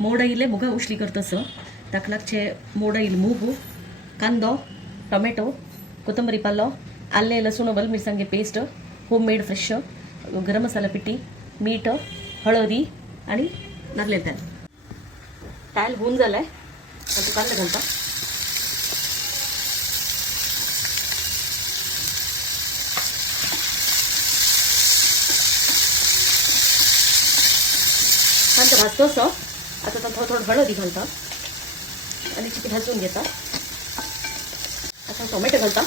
मोड इले मुग उश्ली करतस तकलाचे मोड इल मूगु कांदो टोमॅटो कोथिंबरी पल्लो आले लसूण मिरसांगे पेस्ट होम मेड फ्रेश गरम मसाला पिठी मीठ हळदी आणि नारळाचं तेल होऊन झालाय आता कांदा घालता कांदा भाजतो असं आता थोडं हळदी घालता आणि चिकन भाजून घेता आता टोमॅटो घालता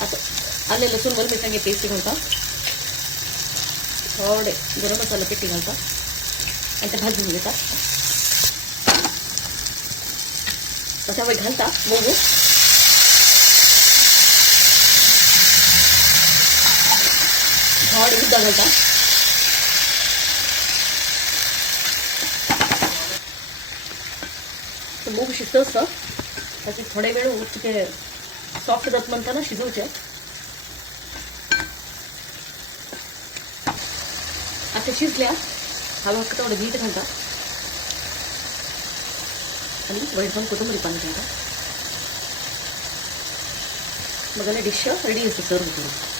आता आले लसूण मिरसांगे पेस्ट घालता थोडे गरम मसाला पिठी घालता आणि ते भाजून घेता त्याच्यावर घालता मोगू थोडे उद्दा घालता मूग शिजतो असतं त्याचे थोडे वेळ ते सॉफ्ट जात म्हणताना शिजवचे आता शिजल्या हवा तेवढं मीठ घालता आणि वैर पण कोथिंबरी पाणी घालता मग डिश रेडी असते सर्व करून